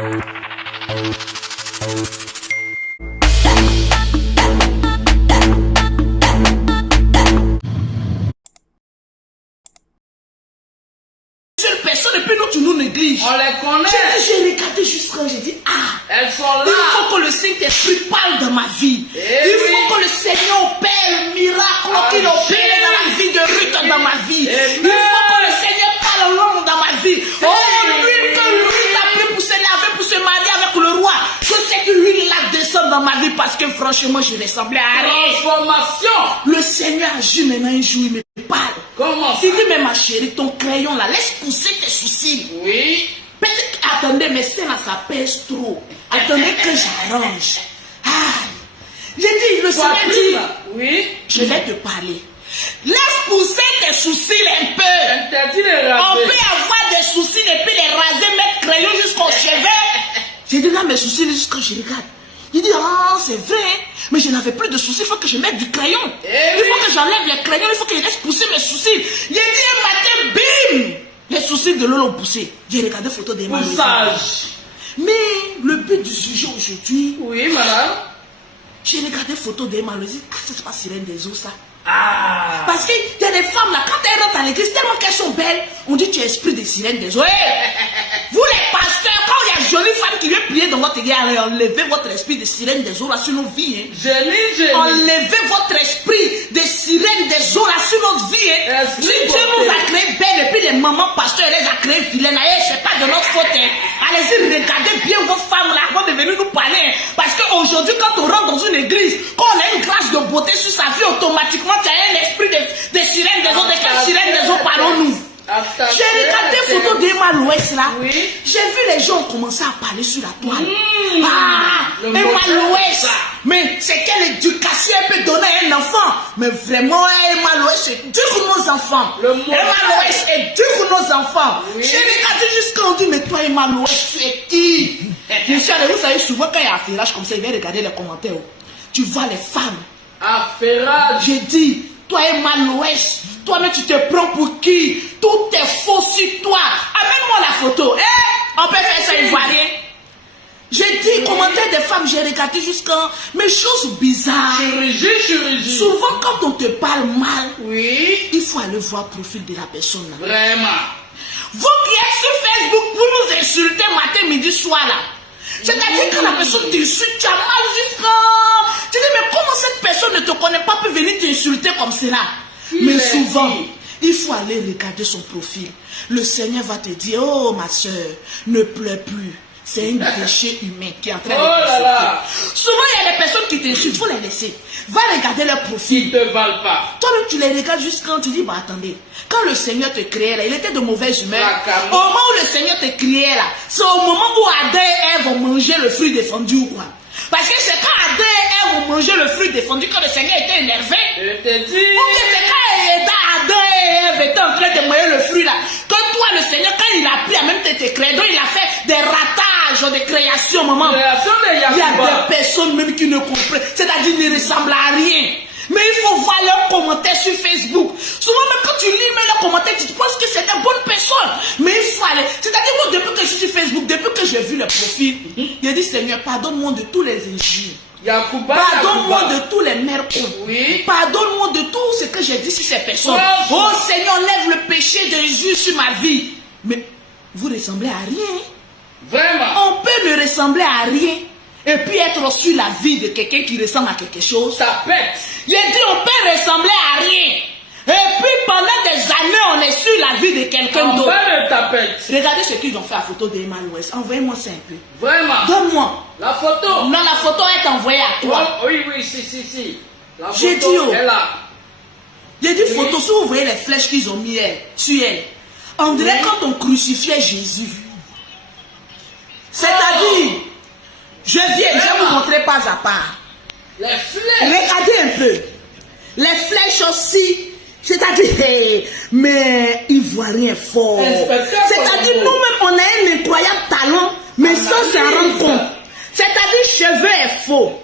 Personne depuis nous, tu nous négliges. On les connaît. J'ai regardé jusqu'à j'ai dit, elles sont là. Il faut que le Saint-Esprit parle dans ma vie. Il faut que le Seigneur opère le miracle qu'il opère dans la vie de Ruth dans ma vie. Il faut que le Seigneur parle long dans ma vie. Oh, l'huile que Ruth a pris pour se laver, pour se marier avec le roi. Je sais que l'huile là descend dans ma vie parce que franchement, je ressemblais à rien. Transformation. Le Seigneur agit maintenant un jour, il me parle. Comment ça? Il dit, mais ma chérie, ton crayon là, laisse pousser tes sourcils. Oui. Attendez, mais ça là, ça pèse trop. Attendez que j'arrange. J'ai dit, le Seigneur dit, oui. Je vais te parler. Laisse pousser tes sourcils un peu. On peut avoir des sourcils et puis les raser, mettre crayon jusqu'au cheveux. J'ai dit, là, mes sourcils, jusqu'à je regarde. Il dit, c'est vrai, mais je n'avais plus de sourcils, il faut que je mette du crayon. Il faut que j'enlève les crayons, il faut que je laisse pousser mes sourcils. J'ai dit un matin, bim, les sourcils de l'eau l'ont poussé. J'ai regardé photo des mains. Mais le but du sujet aujourd'hui. Oui, madame. J'ai regardé photo des mains. C'est pas Sirène des eaux, ça. Parce qu'il y a des femmes là, quand elles rentrent à l'église, tellement qu'elles sont belles, on dit tu es esprit de Sirène des eaux. Vous les pasteurs, quand il y a une jolie femme qui veut prier dans votre église, enlevez votre esprit de Sirène des eaux là sur nos vies. Enlevez votre esprit de Sirène des eaux là sur notre vie. Si Dieu nous a créé belles et puis les mamans pasteurs les a créées vilaines, c'est pas de notre faute. Allez-y, regardez bien vos femmes là avant de venir nous parler. Parce qu'aujourd'hui, quand on rentre dans une église, quand on a une grâce de beauté sur sa vie, automatiquement tu as un esprit de Sirène des eaux. De quelle Sirène des eaux parlons-nous? J'ai regardé photo d'Emma Loès là. J'ai vu les gens commencer à parler sur la toile. Emma Loès. Mais c'est quelle éducation elle peut donner à un enfant? Mais vraiment, Emma Loès est dur pour nos enfants. Emma Loès est dur pour nos enfants. J'ai regardé jusqu'à on dit, mais toi Emma Loès, tu es qui? Je suis allé, vous savez, souvent quand il y a affairage comme ça, il vient regarder les commentaires. Tu vois les femmes. Affairage. J'ai dit, toi Emma Loès, toi-même tu te prends pour qui? Tout est faux sur toi. Amène-moi la photo. On peut faire ça ivoirien. J'ai dit, commentaire des femmes, j'ai regardé jusqu'à... Mais chose bizarre. Chirurgie. Souvent quand on te parle mal, il faut aller voir le profil de la personne. Là. Vraiment. Vous qui êtes sur Facebook pour nous insulter matin, midi, soir là. C'est-à-dire que la personne t'insulte, tu as mal jusqu'à... Tu dis, mais comment cette personne ne te connaît pas peut venir t'insulter comme cela? Mais souvent, il faut aller regarder son profil. Le Seigneur va te dire, oh ma soeur, ne pleure plus. C'est un péché humain qui est en train de t'insulter. Souvent, il y a des personnes qui t'insultent, il faut les laisser. Va regarder leur profil. Ils ne te valent pas. Toi-même, tu les regardes juste quand tu dis, bah attendez, quand le Seigneur te créait là, il était de mauvaise humeur. Au moment où le Seigneur te créait là, c'est au moment où Adam et Ève vont manger le fruit défendu ou quoi? Parce que c'est quand Adam et Ève vont manger le fruit défendu que le Seigneur était énervé. Je te dis. Ou bien c'est quand Adam et Ève étaient en train de manger le fruit là. Quand toi, le Seigneur, quand il a pris à même te créer, donc il a fait des ratages de création, maman. Il y a des personnes même qui ne comprennent, c'est-à-dire ne ressemblent à rien. Mais il faut voir leurs commentaires sur Facebook. Souvent, même quand tu lis leurs commentaires, tu penses que c'est des bonnes personnes. Mais il faut aller. C'est-à-dire, moi, depuis que je suis sur Facebook, depuis que j'ai vu le profil, j'ai dit, Seigneur, pardonne-moi de tous les injures. Pardonne-moi de tous les mercons. Pardonne-moi de tout ce que j'ai dit sur ces personnes. Oh Seigneur, lève le péché de Jésus sur ma vie. Mais vous ressemblez à rien. Vraiment. On peut ne ressembler à rien. Et puis être sur la vie de quelqu'un qui ressemble à quelque chose. Ça pète. J'ai dit on peut ressembler à rien. Et puis pendant des années on est sur la vie de quelqu'un d'autre. Regardez ce qu'ils ont fait à la photo d'Emma Loès. Envoyez-moi ça un peu. Vraiment. Donne-moi. La photo. Non, la photo est envoyée à toi. Oui, si. J'ai dit est là. J'ai dit photo, si vous voyez les flèches qu'ils ont mis sur elle. On dirait quand on crucifiait Jésus. C'est-à-dire, je viens, je vais vous montrer pas à part. Les flèches. Regardez un peu. Les flèches aussi. C'est-à-dire, mais ivoirien fort. C'est-à-dire, nous-mêmes, on a un incroyable talent, mais sans s'en rendre compte. C'est-à-dire, cheveux est faux.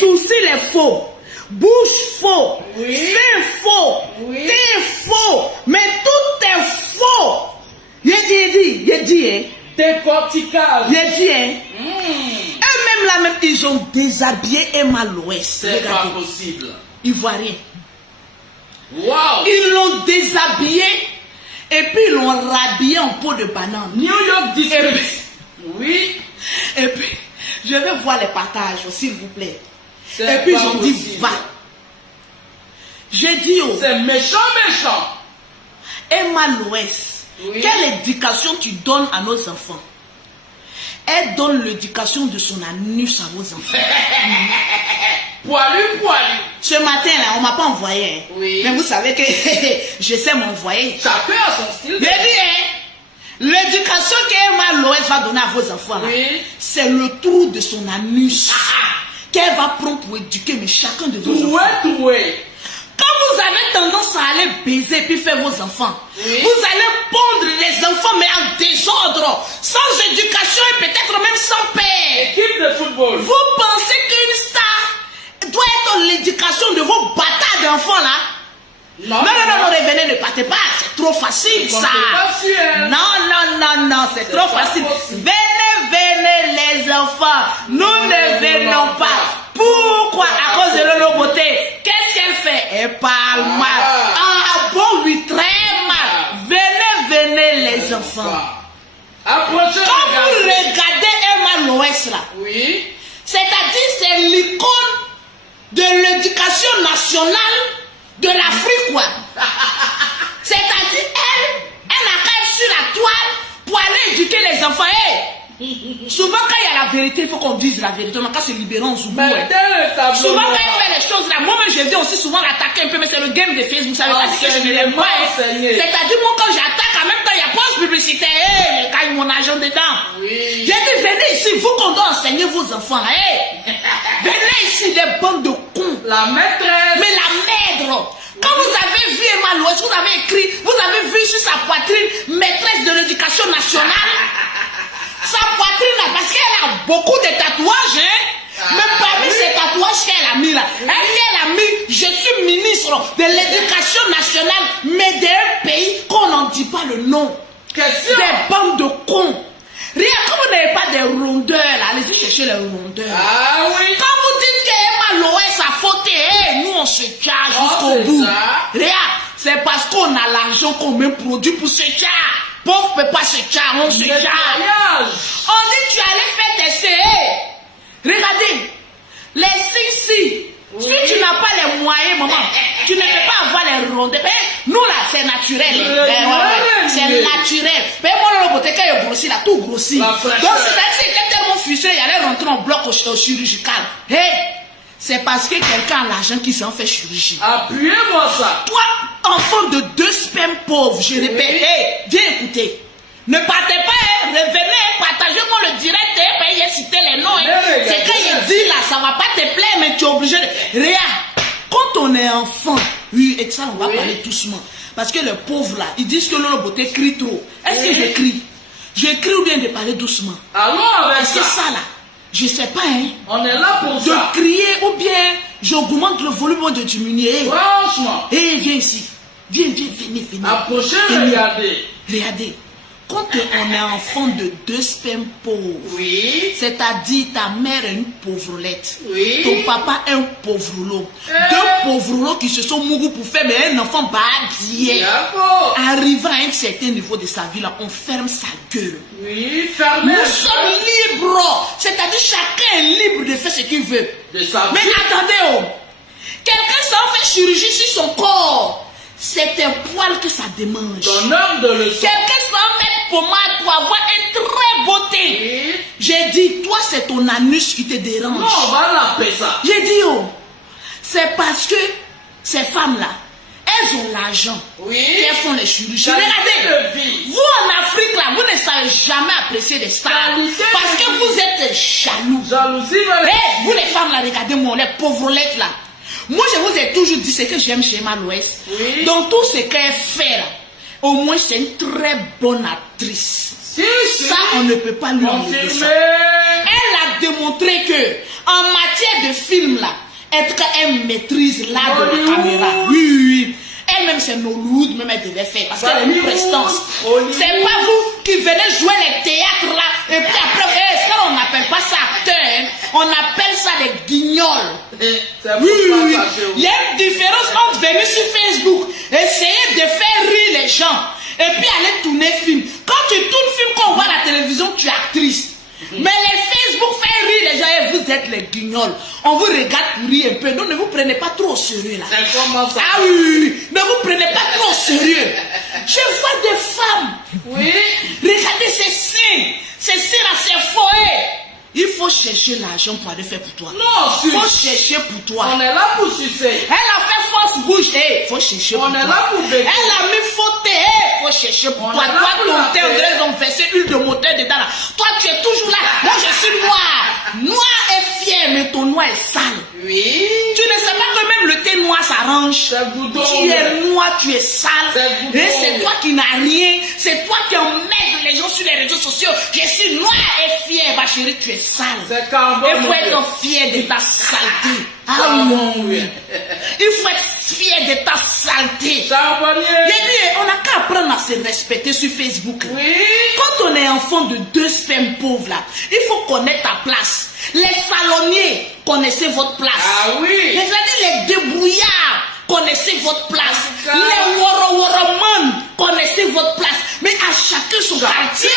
Sourcils est faux. Bouche faux. Sein faux. Teint faux. Mais tout est faux. J'ai dit, décortiquage. J'ai dit, hein. Eux-mêmes là, même, ils ont déshabillé Emma l'Ouest. C'est pas possible. Ivoirien. Wow. Ils l'ont déshabillé et puis ils l'ont rhabillé en peau de banane. New York District. Oui. Et puis, je vais voir les partages, s'il vous plaît. Et puis, ils ont dit, va. J'ai dit, oh. C'est méchant, méchant. Emma l'Ouest, oui. Quelle éducation tu donnes à nos enfants? Elle donne l'éducation de son anus à vos enfants. Poilu, poilu. Ce matin, là, on ne m'a pas envoyé. Oui. Mais vous savez que je sais m'envoyer. Chacun a son style. J'ai dit, hein, l'éducation qu'Emma l'Ouest va donner à vos enfants, oui. C'est le trou de son anus qu'elle va prendre pour éduquer mais chacun de vos enfants. Quand vous avez tendance à aller baiser puis faire vos enfants, oui. Vous allez pondre les enfants mais en désordre, sans éducation et peut-être même sans père. Équipe de football. Vous pensez qu'une star doit être l'éducation de vos bâtards d'enfants là? Non, revenez, ne partez pas, c'est trop facile ça. Non, c'est trop facile. Venez les enfants, nous ne venons pas. Pourquoi? À cause de leur beauté. Qu'est-ce qu'elle fait? Elle parle mal. Ah bon, oui, très mal. Venez les enfants. Approchez. Quand vous regardez Emma l'Ouest là, oui. C'est-à-dire c'est l'icône de l'éducation nationale de l'Afrique, quoi. C'est-à-dire, elle n'a qu'à être sur la toile pour aller éduquer les enfants. Hey, souvent, quand il y a la vérité, il faut qu'on dise la vérité. On n'a qu'à se libérer en zoubou. Souvent, quand elle fait les choses là, moi-même, je viens aussi souvent l'attaquer un peu, mais c'est le game de Facebook. Vous savez pas que je ne l'aime pas. C'est-à-dire, moi, quand j'attaque, en même temps, il y a pas de publicité. Hey, quand il y a mon argent dedans. Oui. J'ai dit, venez ici, vous qu'on doit enseigner vos enfants. Hey, venez ici, les bandes de cons. La maîtresse. Mais la maître. Quand vous avez vu Emma l'Ouest, vous avez écrit, vous avez vu sur sa poitrine, maîtresse de l'éducation nationale. Sa poitrine là, parce qu'elle a beaucoup de tatouages, hein. Mais parmi ces tatouages qu'elle a mis là, elle a mis, je suis ministre de l'éducation nationale, mais d'un pays qu'on n'en dit pas le nom. Question. Des bandes de cons. Rien, quand vous n'avez pas des rondeurs là, allez-y chercher les rondeurs. Ah oui. Quand vous dites qu'Emma l'Ouest a fauté, nous on se cache jusqu'au bout. Rien, c'est parce qu'on a l'argent qu'on met produit pour se cacher. Pauvre peut pas se cacher, on se cache. On dit tu allais faire tes CE. Regardez, les CC. Oui. Si tu n'as pas les moyens, maman, tu ne peux pas avoir les rondeurs. Nous là, c'est naturel. C'est naturel. Mais moi, le beauté, quand il grossit, là, tout grossit. Donc, c'est était tellement frustré, il allait rentrer en bloc au chirurgical. Hey, c'est parce que quelqu'un a l'argent qui s'en fait chirurgie. Appuyez-moi ça. Toi, enfant de 2 spermes pauvres, je répète, hey, viens écouter. Ne partez pas, revenez, partagez-moi le direct, il a cité les noms. C'est quand il dit là, ça va pas te plaire, mais tu es obligé de... Regarde, quand on est enfant, oui, et ça, on va parler doucement. Parce que les pauvres là, ils disent que leur beauté crie trop. Est-ce que je crie? Je crie ou bien de parler doucement? Alors, parce que ça là, je sais pas, hein. On est là pour de ça. De crier ou bien j'augmente le volume ou de diminuer. Franchement. Hé, viens ici. Venez. Approchez, regardez. Regardez. Quand on est enfant de 2 spermes pauvres, oui. C'est-à-dire ta mère est une pauvrelette, oui. Ton papa est un pauvrelot, 2 pauvrelots qui se sont mourus pour faire mais un enfant babillé. Arrivant à un certain niveau de sa vie, là, on ferme sa gueule. Oui, fermez. Nous sommes libres, c'est-à-dire chacun est libre de faire ce qu'il veut. De sa mais vie. Attendez, quelqu'un s'en fait chirurgie sur son corps. C'est un poil que ça démange. Ton homme de leçon. Quelqu'un s'en met pommade pour avoir une très beauté. Oui. J'ai dit, toi c'est ton anus qui te dérange. Non, on va l'appeler ça. J'ai dit, c'est parce que ces femmes-là, elles ont l'argent. Oui. Elles font les chirurgies. Regardez, vous en Afrique là, vous ne savez jamais apprécier des stars. Parce que vous êtes jaloux. Jalousie, vous les femmes là, regardez-moi, les pauvrettes là. Moi, je vous ai toujours dit ce que j'aime chez Emma l'Ouest. Oui. Dans tout ce qu'elle fait, là, au moins, c'est une très bonne actrice. Si. Ça, on ne peut pas lui enlever ça. Elle a démontré que, en matière de film, là, elle maîtrise l'art de la caméra. Oui. Elle elle-même, c'est Nollywood, même elle devait faire. Parce qu'elle a une prestance. Hollywood. C'est pas vous qui venez jouer les théâtres là. Et puis après, ça, on n'appelle pas ça acteur. Hein. On appelle ça des guignols. Oui. Il y a une différence entre venir sur Facebook, essayer de faire rire les gens. Et puis aller tourner film. Quand tu tournes film, quand on voit la télévision, tu es actrice. Mais les Facebook fait rire les gens et vous êtes les guignols. On vous regarde pour rire un peu. Donc ne vous prenez pas trop au sérieux là. Ah oui, ne vous prenez pas trop au sérieux. Je vois des femmes. Oui. Regardez ces seins. Ces seins là, c'est foyer. Il faut chercher l'argent pour aller faire pour toi. Non, il faut chercher pour toi. On est là pour sucer. Elle a fait force bouche. Il faut chercher pour toi. On est là pour béquer. Elle a mis faute. Il faut chercher pour toi. Toi, ton thé, on dirait versé huile de moteur dedans là. Toi, tu es toujours là. Moi, je suis noir. Noir est fier, mais ton noir est sale. Oui. Tu ne sais pas que même le thé noir s'arrange. Tu es noir, tu es sale. Et c'est toi qui n'as rien. C'est toi qui emmènes les gens sur les réseaux sociaux. Je suis noir et fier. Ma chérie, tu es sale. Il faut être fier de ta saleté. Ah oui. Il faut être fier de ta saleté. On n'a qu'à apprendre à se respecter sur Facebook. Oui. Quand on est enfant de 2 spermes pauvres là, il faut connaître ta place. Les salonniers, connaissez votre place. Ah oui. Les débrouillards, connaissez votre place. Les woro-woro-man, connaissez votre place. Mais à chacun son quartier.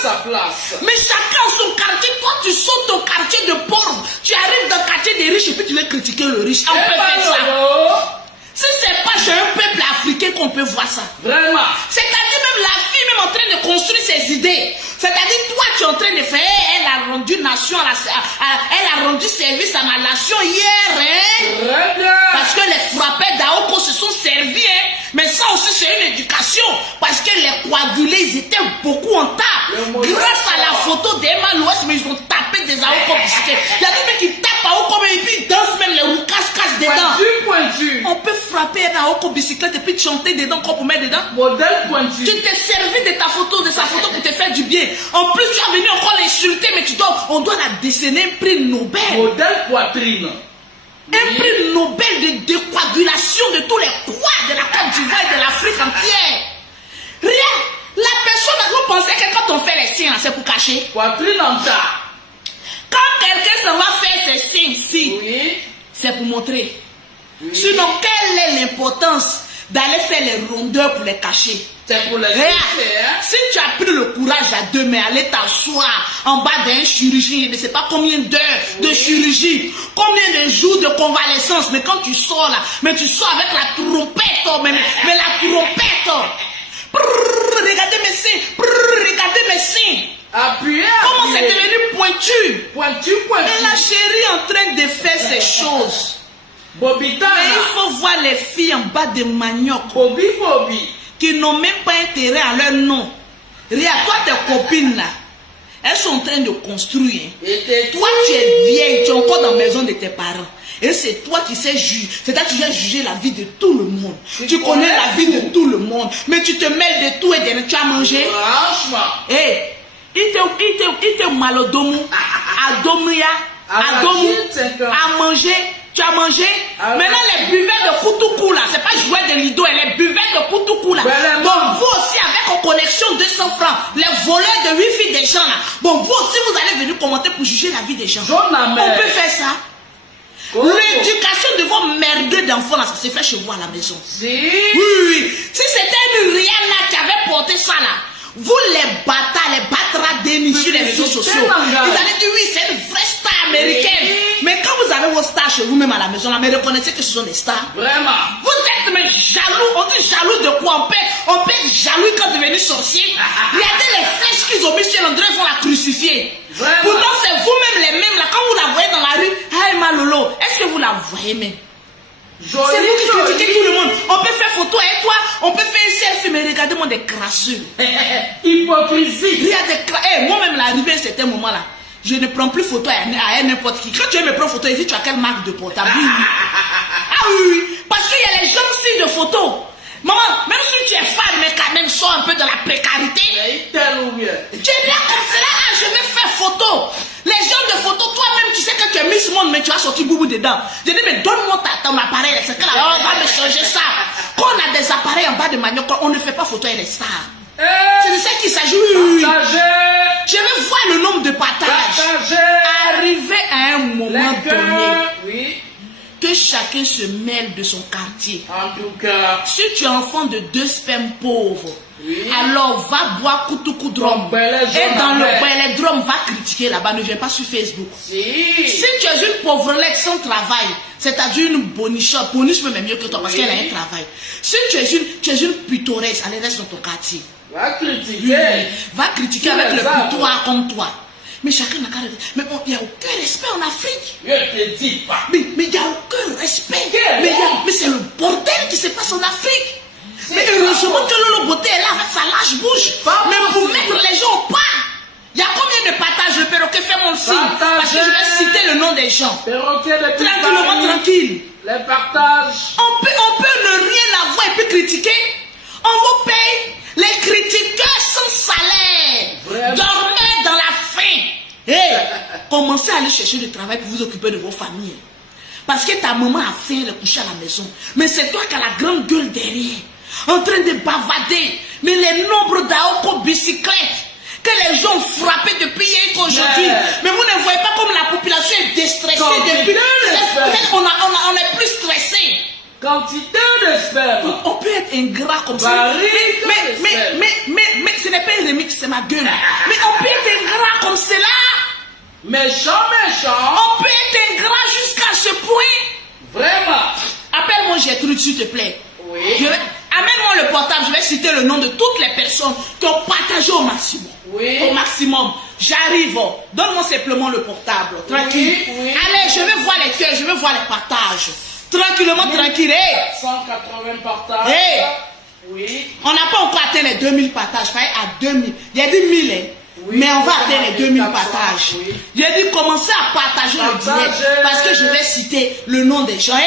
Sa place. Mais chacun son quartier. Toi, tu sautes ton quartier de pauvre. Tu arrives dans le quartier des riches et puis tu veux critiquer le riche. On peut faire ça. Si c'est pas chez un peuple africain qu'on peut voir ça. Vraiment. C'est-à-dire même la fille même en train de construire ses idées. C'est-à-dire toi tu es en train de faire, elle a rendu nation elle a rendu service à ma nation hier. Hein? Très bien. Parce que les frappeurs d'Aoko se sont servis. Hein? Mais ça aussi c'est une éducation. Parce que les coagulés ils étaient beaucoup en tas. Grâce à la photo d'Emma Louest, mais ils ont tapé des Aoko bicyclettes. Il y a des mecs qui tapent Aoko mais puis ils dansent même les roues casse dedans. Pointu. On peut frapper un Aoko bicyclette et puis chanter dedans qu'on peut mettre dedans. Modèle pointu. Tu t'es servi de ta photo, de sa photo pour te faire du bien. En plus, tu as venu encore l'insulter, mais on doit la décerner un prix Nobel. Modèle poitrine. Un prix Nobel de décoagulation de tous les poids de la Côte d'Ivoire et de l'Afrique entière. Rien. La personne, vous pensez que quand on fait les signes, c'est pour cacher. Poitrine en tas. Quand quelqu'un s'en va faire ses signes ici, oui. C'est pour montrer. Oui. Sinon, quelle est l'importance d'aller faire les rondeurs pour les cacher? C'est pour les cacher, hein? Si tu as pris le courage à demain, aller t'asseoir en bas d'un chirurgien, je ne sais pas combien d'heures de chirurgie, combien de jours de convalescence, mais quand tu sors là, mais tu sors avec la trompette, mais la trompette. Regardez mes seins, regardez mes seins. Appuyez. Comment c'est devenu pointu? Pointu. Et la chérie en train de faire ces choses. Bobita. Mais il faut voir les filles en bas de manioc. Bobby. Qui n'ont même pas intérêt à leur nom. Regarde, toi, tes copines là, elles sont en train de construire. Toi, tu es vieille, tu es encore dans la maison de tes parents. Et c'est toi qui sais juger. C'est-à-dire que tu viens juger la vie de tout le monde. Tu connais la vie de tout le monde. Mais tu te mêles de tout et de tu as mangé. Franchement. Hé, il te malodomu, à domria, à domu, à manger. Tu as mangé. Maintenant, les buvets de Koutoukou là, c'est pas jouer de Lido, les buvets de Koutoukou là. Donc, vous aussi, avec en connexion 200 francs, les voleurs de Wi-Fi des gens là. Bon, vous aussi, vous allez venir commenter pour juger la vie des gens. On peut faire ça. L'éducation de vos merdeux d'enfants là, ça se fait chez vous à la maison. Oui. Si c'était une Rihanna qui avait porté ça là, vous les bâtards, les battrats dénis sur les réseaux sociaux, vous allez dire oui, c'est une vraie star américaine. Mais quand vous avez vos stars chez vous-même à la maison, là, mais reconnaissez que ce sont des stars. Vraiment. Vous êtes mais jaloux. On dit jaloux de quoi? On peut être jaloux quand devenir sorcier. Regardez les flèches qu'ils ont mis sur l'endroit, ils vont la crucifier. Vraiment. Pourtant, c'est vous-même les mêmes là. Quand vous la voyez dans la rue, hey Malolo, est-ce que vous la voyez même? C'est vous qui critiquez tout le monde. On peut faire photo avec toi, on peut faire un selfie, mais regardez-moi des crasseux. Hypocrisie. Moi-même, l'arrivée à un certain moment là, je ne prends plus photo à n'importe qui. Quand tu veux me prendre photo, dis tu as quelle marque de portable? Ah oui. Parce qu'il y a les gens aussi de photos. Maman, même si tu es fan, mais quand même sors un peu de la précarité. Tu es là comme cela, je vais faire photo. Les gens de photo, toi-même, tu sais que tu es es Miss Monde, mais tu as sorti boubou dedans. Je dis, mais donne-moi ton appareil. C'est que là, on va me changer ça. Quand on a des appareils en bas de manioc, on ne fait pas photo avec les stars. C'est de ça qu'il s'agit. Je veux voir le nombre de partages. Arrivé à un moment donné, que chacun se mêle de son quartier. En tout cas. Si tu es enfant de 2 spermes pauvres, alors va boire Koutoukou Drum. Et dans le Belledrum, va critiquer là-bas. Ne viens pas sur Facebook. Si tu es une pauvrelette sans travail, c'est-à-dire une bonichette, boniche même mieux que toi parce qu'elle a un travail. Si tu es une pittoresque, allez reste dans ton quartier. Va critiquer. Va critiquer avec le putois comme toi. Mais chacun n'a qu'à... Mais il n'y a aucun respect en Afrique. Je te dis pas. Mais il n'y a aucun respect. Mais c'est le bordel qui se passe en Afrique. Mais heureusement que Lolo Beauté est là avec sa lâche bouche. Mais pour mettre les gens au pas. Il y a combien de partages? Le perroquet fait mon signe. Parce que je vais citer le nom des gens. Tranquillement, tranquille. Les partages. On peut ne rien avoir et puis critiquer. On vous paye. Les critiqueurs sans salaire. Dormez dans la faim. Commencez à aller chercher du travail pour vous occuper de vos familles. Parce que ta maman a faim, elle est couchée à la maison. Mais c'est toi qui as la grande gueule derrière. En train de bavader. Mais les nombres d'Aoko bicyclettes que les gens ont frappé depuis hier qu'aujourd'hui. Mais vous ne voyez pas comme la population est déstressée depuis. Peut-être qu'on est plus stressé. Quantité de sperme. On peut être ingrat comme ça. Mais ce n'est pas un remix, c'est ma gueule. Mais on peut être ingrat comme cela. Méchant. On peut être ingrat jusqu'à ce point. Vraiment. Appelle-moi Gertrude, s'il te plaît. Oui. Amène-moi le portable, je vais citer le nom de toutes les personnes qui ont partagé au maximum. Oui. Au maximum. J'arrive. Donne-moi simplement le portable. Tranquille. Oui. Allez, je vais voir les cœurs, je vais voir les partages. Tranquillement, tranquille. 180 partages. Oui. On n'a pas encore atteint les 2000 partages. À 2000. Il y a dit 1000, hein. Oui, mais on va atteindre les 2000 partages. Oui. J'ai dit commencer à partager le direct. Parce que je vais citer le nom des gens.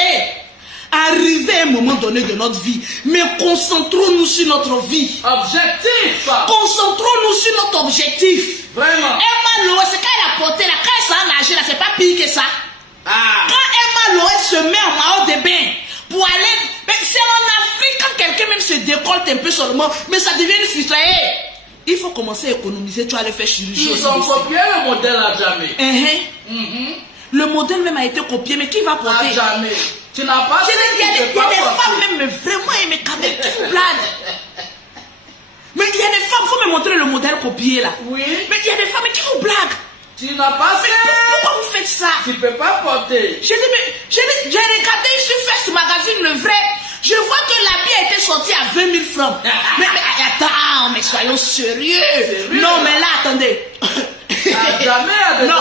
Arrivé à un moment donné de notre vie, mais concentrons-nous sur notre vie. Objectif. Concentrons-nous sur notre objectif. Vraiment. Emma Loé, c'est quand elle a porté là, quand elle s'en a nagé là, c'est pas pire que ça. Quand Emma Loé se met en maillot de bain pour aller, mais c'est en Afrique quand quelqu'un même se décolle un peu seulement, mais ça devient une frustration. Il faut commencer à économiser, tu vas aller faire chirurgie. Ils ont copié le modèle à jamais. Le modèle même a été copié, mais qui va porter? À jamais. Tu n'as pas il y a des femmes même, mais vraiment, mais quand même, qui vous blague. Mais il y a des femmes, il faut me montrer le modèle copié là. Oui. Mais il y a des femmes qui vous blaguent. Tu n'as pas fait. Pourquoi vous faites ça? Tu ne peux pas porter. J'ai regardé sur First Magazine le vrai. Je vois que l'habit a été sorti à 20 000 francs. mais attends, mais soyons sérieux. Non, mais là, attendez. Non,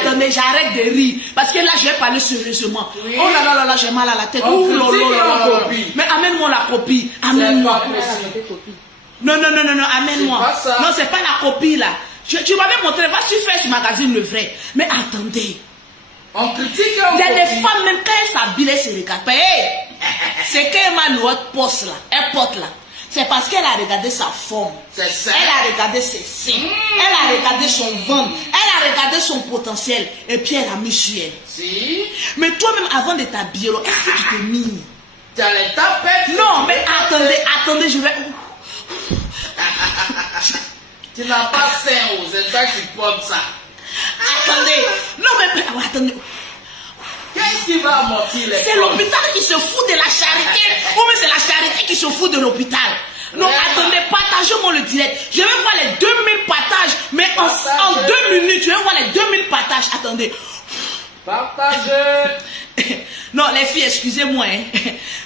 attendez, j'arrête de rire. Parce que là, je vais parler sérieusement. Oui. Oh là, j'ai mal à la tête. Mais amène-moi la copie. Amène-moi. Non, amène-moi. Non, c'est pas la copie là. Tu m'avais montré, va sur First Magazine le vrai. Mais attendez. On critique. Il y a des femmes, même quand elles s'habillent, elles se regardent. C'est qu'Emma Loé poste là. Elle porte là. C'est parce qu'elle a regardé sa forme. Elle a regardé ses seins. Elle a regardé son ventre. Elle a regardé son potentiel. Et puis elle a mis sur elle. Si. Mais toi-même, avant de t'habiller, est-ce que tu t'es mis? Tu as les tapettes. Non, mais attendez, je vais... Tu n'as pas sein, c'est toi qui portes ça. Attendez. Non, mais attendez. Qu'est-ce qui va amortir les C'est l'hôpital qui se fout de la charité. Ou bien c'est la charité qui se fout de l'hôpital. Non, attendez, partagez-moi le direct. Je vais voir les 2000 partages. Mais en 2 minutes, je vais voir les 2000 partages. Attendez. Partagez. Non, les filles, excusez-moi.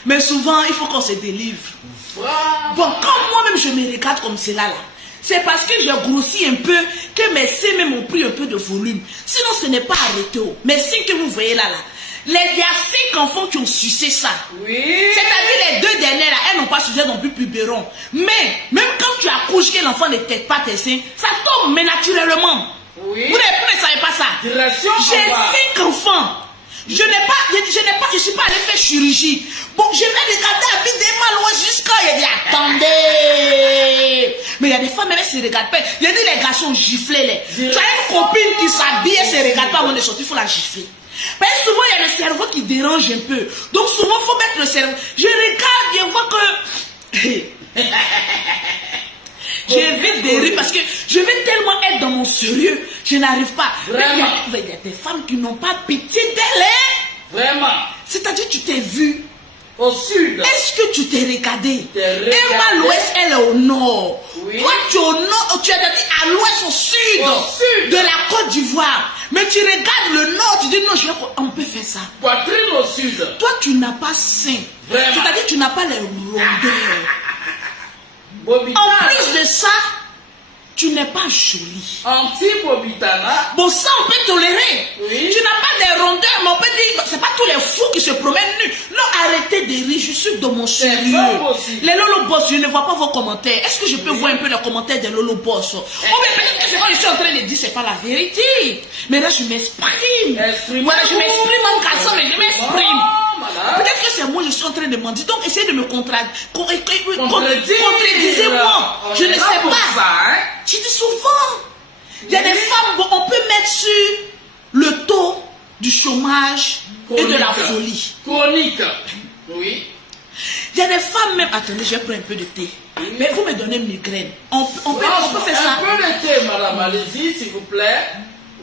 Mais souvent, il faut qu'on se délivre. Bon, quand moi-même je me regarde comme cela là, c'est parce que j'ai grossi un peu que mes seins même ont pris un peu de volume. Sinon, ce n'est pas arrêté. Mes seins que vous voyez là, il y a 5 enfants qui ont sucé ça. Oui. C'est-à-dire les 2 dernières là, elles n'ont pas sucé non plus biberon. Mais même quand tu accouches que l'enfant ne tête pas tes seins, ça tombe mais naturellement. Oui. Vous ne savez pas ça. J'ai 5 enfants. Je suis pas allé faire chirurgie. Bon, je vais regarder la vie des Malouins jusqu'à. Il dit, attendez. Mais il y a des femmes, elles ne se regardent pas. Il y a des garçons giflés. Tu as une copine qui s'habille, elle ne se regarde pas avant de sortir, il faut la gifler. Parce que souvent, il y a le cerveau qui dérange un peu. Donc, souvent, il faut mettre le cerveau. Je regarde, je vois que... J'évite des rires parce que je vais tellement être dans mon sérieux. Je n'arrive pas. Vraiment. Il y a des femmes qui n'ont pas pitié d'elles. Hein? Vraiment. C'est-à-dire, tu t'es vu. Au sud. Est-ce que tu t'es regardé? regardé. Emma à l'ouest, elle est au nord. Oui. Toi, tu es au nord, tu es à l'ouest, au sud Au de la Côte d'Ivoire. Mais tu regardes le nord, tu dis non, on peut faire ça. Poitrine au sud. Toi, tu n'as pas sein. Vraiment. C'est-à-dire, tu n'as pas les rondeurs. Bobitana. En plus de ça, tu n'es pas jolie. Anti-Bobitana. Bon, ça, on peut tolérer. Oui. Tu n'as pas des rondeurs, mais on peut dire, c'est pas tous les fous qui se promènent nus. Non, arrêtez de rire, je suis dans mon sérieux. pas possible. Les Lolo Boss, je ne vois pas vos commentaires. Est-ce que je peux voir un peu les commentaires des Lolo Boss? Ou bien peut-être que c'est quand je suis en train de dire, c'est pas la vérité. Mais là, je m'exprime. Voilà, je m'exprime en garçon, mais je m'exprime. Peut-être que c'est moi, je suis en train de mentir. Donc, essayez de me contredire. Contredisez-moi. Je ne sais pas. Je dis souvent, il y a des femmes, bon, on peut mettre sur le taux du chômage et de la folie. Chronique. Oui. Il y a des femmes même, attendez, je vais prendre un peu de thé. Mais vous me donnez une migraine. On peut faire ça. Un peu de thé, madame, allez-y, s'il vous plaît.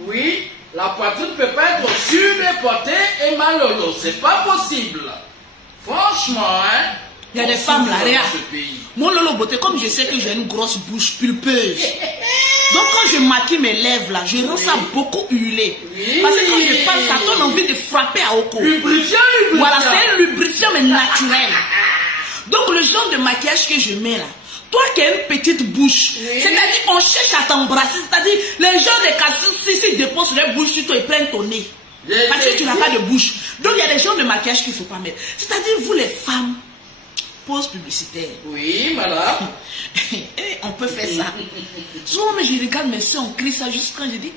Oui. La poitrine ne peut pas être surportée et malolo. C'est pas possible. Franchement, hein. Il y a des femmes là, regarde. Ce pays. Mon Lolo Beauté, comme je sais que j'ai une grosse bouche pulpeuse. Donc quand je maquille mes lèvres là, je rends ça beaucoup huilé. Parce que quand je parle, ça donne envie de frapper à Oko. Lubrifiant. Voilà, c'est un lubrifiant mais naturel. Donc le genre de maquillage que je mets là, toi qui as une petite bouche, c'est-à-dire on cherche à t'embrasser, c'est-à-dire les gens de cassis, s'ils déposent leur bouche sur toi, ils prennent ton nez. Parce que tu n'as pas de bouche. Donc il y a des genres de maquillage qu'il ne faut pas mettre. C'est-à-dire vous les femmes, pause publicitaire. Oui, madame. On peut faire ça. Souvent, je regarde mes soeurs, on crie ça juste quand je dis,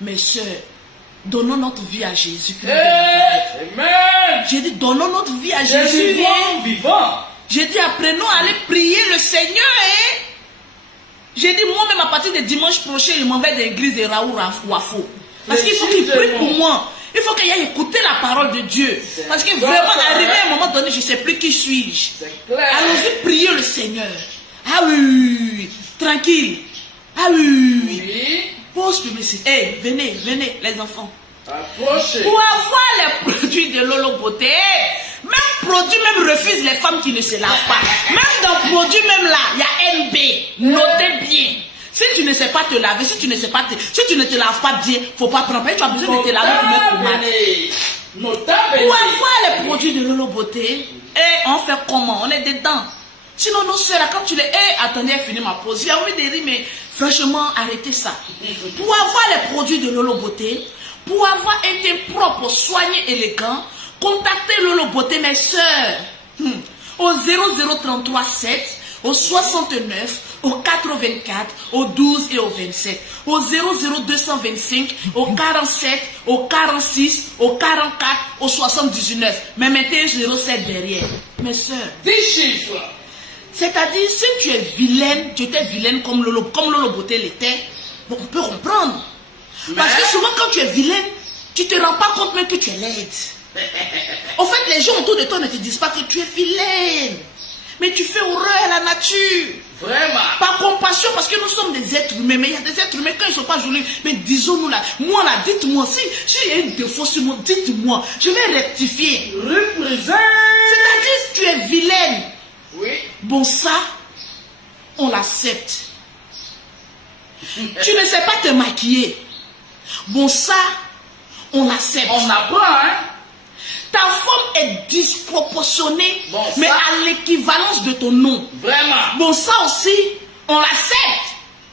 mes soeurs, donnons notre vie à Jésus. Amen. J'ai dit, donnons notre vie à Jésus. Vivant. J'ai dit, apprenons à aller prier le Seigneur. J'ai dit, moi-même, à partir de dimanche prochain, je m'en vais de l'église de Raoul Wafo. Parce qu'il faut qu'il prie pour moi. Il faut qu'il aille écouter la parole de Dieu. Parce que vraiment, arrivé à un moment donné, je ne sais plus qui suis-je. Allons-y prier le Seigneur. Ah oui, tranquille. Ah oui. Pause publicité. Venez, les enfants. Approchez. Pour avoir les produits de Lolo Beauté, même produit même refuse les femmes qui ne se lavent pas. Même dans produit même là, il y a NB. Notez bien. Si tu ne sais pas te laver, si tu ne te laves pas bien, faut pas prendre. Tu as besoin de te laver pour mettre pommade. Pour avoir les produits de Lolo Beauté, on fait comment? On est dedans. Sinon, nos soeurs, quand tu les... attendez, elle finit ma pause. J'ai envie de rire, mais franchement, arrêtez ça. Pour avoir les produits de Lolo Beauté, pour avoir un teint propre, soigné, élégant, contactez Lolo Beauté, mes soeurs. Au 0033 7, au 69, au 84, au 12 et au 27. Au 00225, au 47, au 46, au 44, au 79. Mais mettez un 07 derrière. Mes soeurs. 10 chiffres. C'est-à-dire, si tu es vilaine, tu étais vilaine comme Lolo Beauté l'était, bon, on peut comprendre. Parce que souvent, quand tu es vilaine, tu ne te rends pas compte même que tu es laide. En fait, les gens autour de toi ne te disent pas que tu es vilaine. Mais tu fais horreur à la nature. Vraiment. Par compassion, parce que nous sommes des êtres humains. Mais il y a des êtres humains, quand ils ne sont pas jolis, mais disons-nous là, moi là, dites-moi, si il y a une défaut sur moi, dites-moi, je vais rectifier. Représente. C'est-à-dire, tu es vilaine. Oui. Bon, ça, on l'accepte. Tu ne sais pas te maquiller. Bon, ça, on l'accepte. On apprend, hein. Ta forme est disproportionnée, bon, mais à l'équivalence de ton nom. Vraiment. Bon, ça aussi, on l'accepte.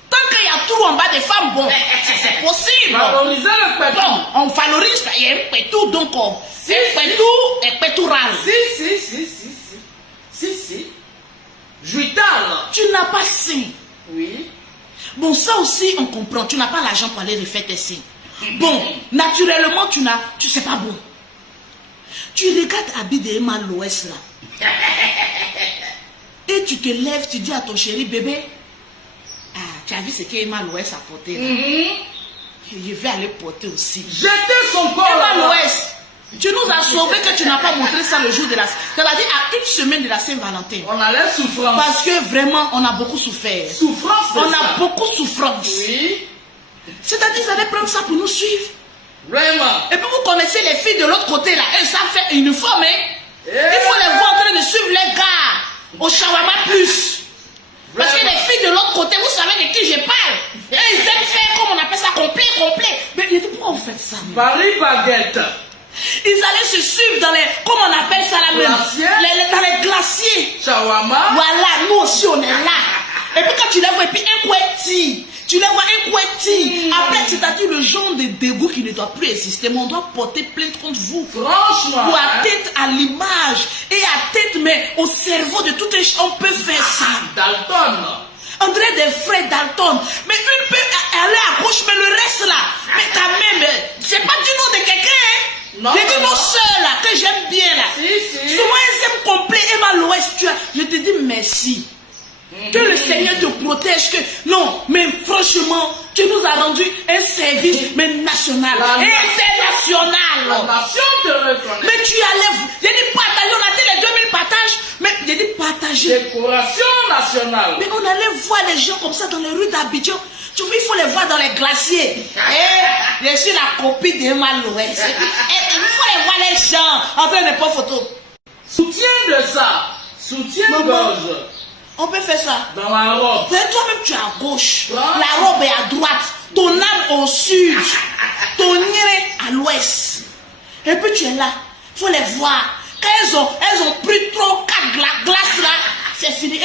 Tant qu'il y a tout en bas des femmes, bon, c'est possible. Valoriser le pétou. Bon, on valorise, il y a un pétou, donc un pétou et pétoural. Si. Juital. Tu n'as pas sein. Oui. Bon, ça aussi, on comprend. Tu n'as pas l'argent pour aller refaire tes seins. Bon, naturellement, tu sais pas bon. Tu regardes Habit de Emma l'Ouest là. Et tu te lèves, tu dis à ton chéri, bébé, tu as vu ce qu'Emma l'Ouest a porté là. Je vais aller porter aussi. Jetez son corps Emma là-bas. Loès, tu nous as sauvés que tu n'as pas montré ça le jour de la... C'est-à-dire à une semaine de la Saint-Valentin. On a les souffrances. Parce que vraiment, on a beaucoup souffert. Souffrance de On ça. a beaucoup de souffrance. Oui. C'est-à-dire, vous allez prendre ça pour nous suivre. Vraiment. Et puis vous connaissez les filles de l'autre côté là. Elles savent faire uniforme, hein. Il faut les voir en train de suivre les gars au shawarma plus. Parce que les filles de l'autre côté, vous savez de qui je parle. Et ils aiment faire, comme on appelle ça, complet. Mais il dit, pourquoi vous faites ça? Paris baguette. Ils allaient se suivre dans les, comment on appelle ça là même, dans les glaciers. Shawarma. Voilà, nous aussi on est là. Et puis quand tu les vois, et puis un couetti, tu les vois un couetti. Après, c'est-à-dire le genre de dégoût qui ne doit plus exister, mais on doit porter plainte contre vous. Franchement. Pour atteindre à l'image et atteindre mais au cerveau de tout un... On peut faire ça. Dalton. André des frères Dalton. Mais une peut aller à gauche, mais le reste là. Mais quand même, j'ai pas du nom de quelqu'un. Hein? Non. J'ai dit nos soeurs là, que j'aime bien là. Si. Souvent ils aiment complet. Emma Loès, je te dis merci. Que le Seigneur te protège. Que... Non, mais franchement, tu nous as rendu un service mais national et international. La nation te reconnaît. Mais tu allais, j'ai dit partager, on a dit les 2000 partages, mais j'ai dit partager. Décoration nationale. Mais on allait voir les gens comme ça dans les rues d'Abidjan. Tu vois, il faut les voir dans les glaciers. Et je suis la copie d'Emma Loès. Il faut les voir les gens en train de prendre photo. Soutien de ça. Soutien-gorge. On peut faire ça. Dans la robe. Mais toi-même, tu es à gauche. La robe est à droite. Ton âme au sud. Ton nez à l'ouest. Et puis tu es là. Il faut les voir. Quand elles ont pris trop 4 glaces là, c'est fini.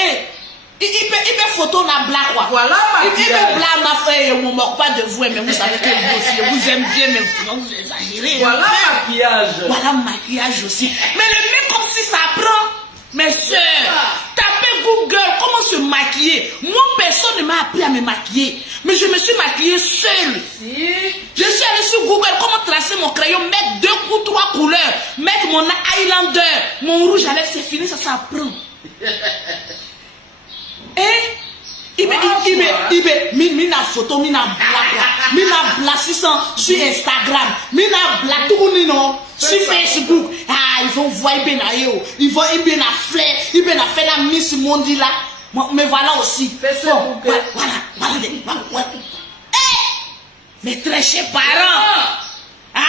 Il met photo dans la blague quoi. Voilà Il maquillage. met blague ma frère. On ne moque pas de vous, mais vous savez que je vous aime bien, mais vous exagérez. Voilà maquillage. Voilà maquillage aussi. Mais le mec comme si ça prend. Mes soeurs, tapez Google, comment se maquiller. Moi, personne ne m'a appris à me maquiller. Mais je me suis maquillée seule. Si. Je suis allée sur Google, comment tracer mon crayon, mettre 2 ou 3 couleurs, mettre mon eyeliner, mon rouge à lèvres, c'est fini, ça s'apprend. Et mina photo, mina blague, mina blassissant sur Instagram, mina blague tout le monde sur Facebook. Ah, ils vont voir ils vont bien faire, ils vont faire la Miss Mondi là. Mais voilà aussi. Bon, voilà. Mes très chers parents,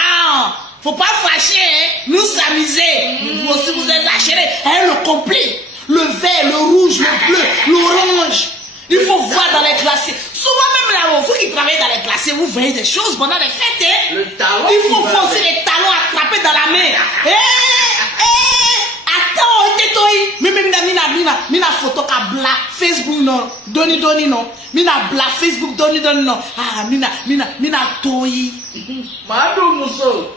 faut pas fâcher, hein, nous s'amuser. Vous aussi vous exagérez. Hein, le complet, le vert, le rouge, le bleu, l'orange. Il faut voir dans les glaciers. Souvent même là, vous qui travaillez dans les glaciers, vous voyez des choses pendant les fêtes. Hein? Le talon. Il faut voir aussi les talons attrapés dans la main. Attends, mina photo ka bla Facebook non, doni non, mina bla Facebook doni non. Ah, mina toyi. Madou Mousso.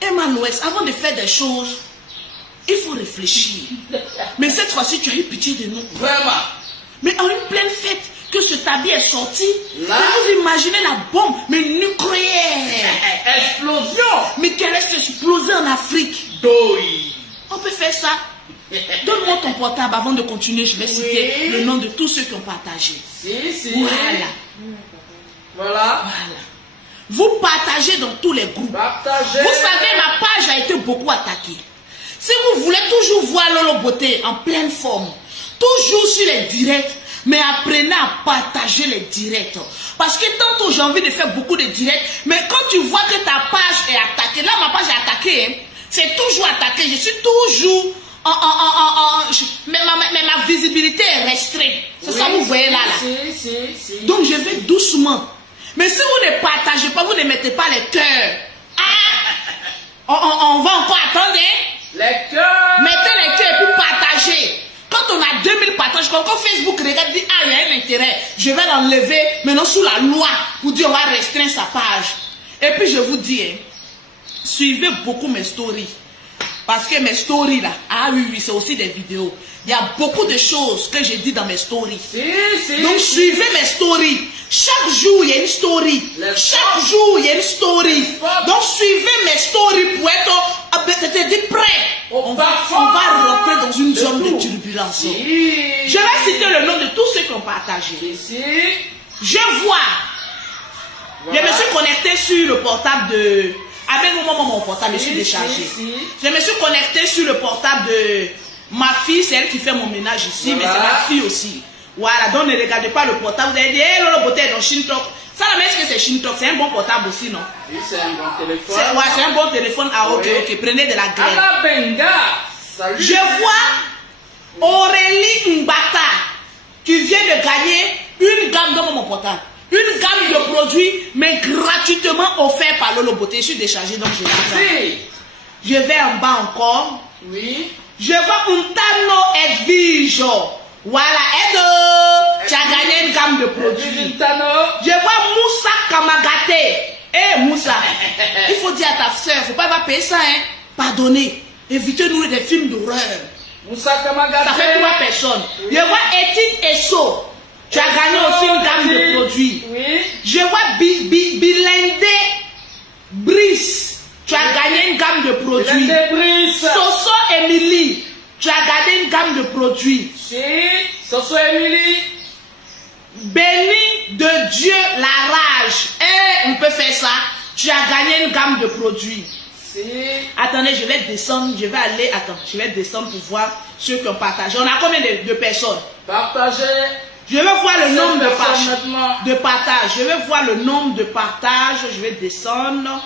Emma Loès, avant de faire des choses, il faut réfléchir. Mais cette fois-ci, tu as eu pitié de nous. Vraiment. Mais en une pleine fête, que ce tabi est sorti, là, vous imaginez la bombe, mais nucléaire. Explosion. Mais qu'elle est explosée en Afrique. Doi. On peut faire ça. Donne-moi ton portable avant de continuer. Je vais citer le nom de tous ceux qui ont partagé. Si. Voilà. Vous partagez dans tous les groupes. Partagez. Vous savez, ma page a été beaucoup attaquée. Si vous voulez toujours voir Lolo Beauté en pleine forme, toujours sur les directs, mais apprenez à partager les directs. Parce que tantôt j'ai envie de faire beaucoup de directs, mais quand tu vois que ta page est attaquée, là ma page est attaquée, hein, c'est toujours attaqué, je suis toujours mais ma visibilité est restreinte. C'est ça que vous voyez là. Si. Donc je vais doucement. Mais si vous ne partagez pas, vous ne mettez pas les cœurs. On va encore attendre. Hein? Les cœurs. Mettez les cœurs pour partager. Quand on a 2000 partages, quand Facebook regarde, dit ah, il y a un intérêt, je vais l'enlever maintenant sous la loi pour dire on va restreindre sa page. Et puis je vous dis, hein, suivez beaucoup mes stories. Parce que mes stories là, ah oui, c'est aussi des vidéos. Il y a beaucoup de choses que j'ai dit dans mes stories. Donc suivez mes stories. Chaque jour, il y a une story. Chaque jour, il y a une story. Donc suivez mes stories pour être prêt. On va rentrer dans une zone de turbulence. Je vais citer le nom de tous ceux qui ont partagé. Je vois. Voilà. Je me suis connecté sur le portable de... Avec mon portable, je suis déchargé. Je me suis connecté sur le portable de ma fille, c'est elle qui fait mon ménage ici, mais c'est ma fille aussi. Voilà, donc ne regardez pas le portable. Vous allez dire, hey, Lolo Beauté est dans Shintok. Ça, mais est-ce que c'est Shintok? C'est un bon portable aussi, non? Oui, c'est un bon téléphone. Ouais, c'est un bon téléphone. Ah, ok, ok, prenez de la graine. Allah Benga, salut. Je vois Aurélie Mbata qui vient de gagner une gamme dans mon portable. Une gamme de produits, mais gratuitement offert par Lolo Beauté. Je suis déchargé, donc je vais. Je vais en bas encore. Oui. Je vois Untano Edwige. Voilà, Edo. Tu as gagné une gamme de produits. Je vois Moussa Kamagate. Eh, Moussa, il faut dire à ta soeur, il ne faut pas payer ça, hein. Pardonnez. Évitez-nous des films d'horreur. Moussa Kamagate. Ça fait 3 personnes. Oui. Je vois Etine Esso. Tu as gagné aussi une gamme de produits. Oui. Je vois Bilende Brice. Tu as gagné une gamme de produits. Soso Emily. Tu as gagné une gamme de produits. Si. Soso Emily. Béni de Dieu la rage. Eh, on peut faire ça. Tu as gagné une gamme de produits. Si. Attendez, je vais descendre. Je vais aller. Attends, je vais descendre pour voir ceux qui ont partagé. On a combien de personnes? Partagez. Je vais voir le nombre de partages. Je vais voir le nombre de partages. Je vais descendre.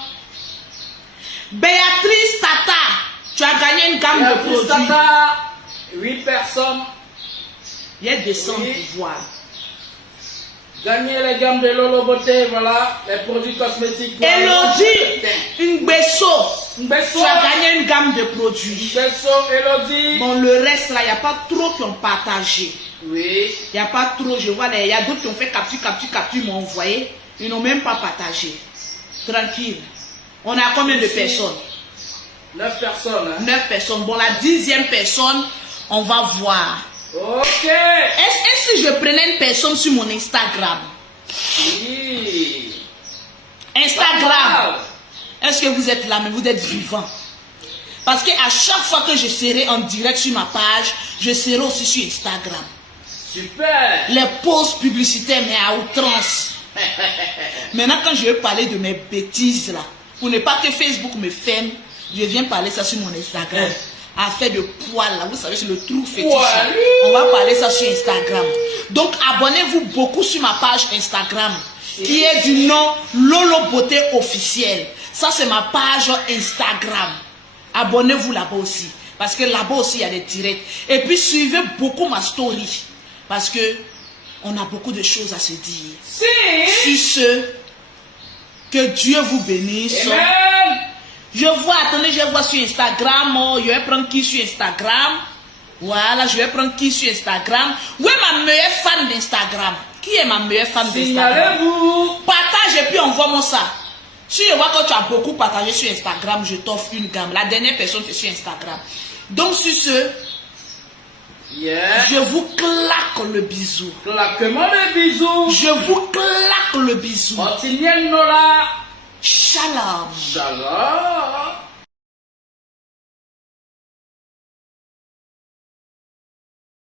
Béatrice Tata, tu as gagné une gamme de produits. Tata, 8 personnes. Il y a descendre pour voir. Gagner les gammes de Lolo Beauté, voilà, les produits cosmétiques. Elodie Ngbesso, tu as gagné une gamme de produits. Ngbesso, Elodie. Bon, le reste là, il n'y a pas trop qui ont partagé. Oui. Il n'y a pas trop, je vois, il y a d'autres qui ont fait capture, m'ont envoyé. Ils n'ont même pas partagé. Tranquille. On a combien de personnes? 9 personnes. Hein? 9 personnes. Bon, la 10e personne, on va voir. Ok. Est-ce que je prenais une personne sur mon Instagram? Oui. Instagram. Est-ce que vous êtes là, mais vous êtes vivant? Parce qu'à chaque fois que je serai en direct sur ma page, je serai aussi sur Instagram. Super. Les posts publicitaires, mais à outrance. Maintenant, quand je vais parler de mes bêtises là, pour ne pas que Facebook me ferme, je viens parler ça sur mon Instagram. Affaire de poils là, vous savez, c'est le trou fétiche. On va parler ça sur Instagram. Donc, abonnez-vous beaucoup sur ma page Instagram, qui est du nom Lolo Beauté officiel. Ça, c'est ma page Instagram. Abonnez-vous là-bas aussi. Parce que là-bas aussi, il y a des directs. Et puis, suivez beaucoup ma story. Parce que on a beaucoup de choses à se dire. Sur ce, que Dieu vous bénisse. Amen. Je vois, attendez, je vois sur Instagram. Oh, je vais prendre qui sur Instagram? Voilà, je vais prendre qui sur Instagram? Où est ma meilleure fan d'Instagram? Qui est ma meilleure fan d'Instagram? Partage et puis envoie-moi ça. Si je vois que tu as beaucoup partagé sur Instagram, je t'offre une gamme. La dernière personne, c'est sur Instagram. Donc, sur ce, je vous claque le bisou. Claquement le bisou. Je vous claque le bisou. Shalom. Shalom. Shalom.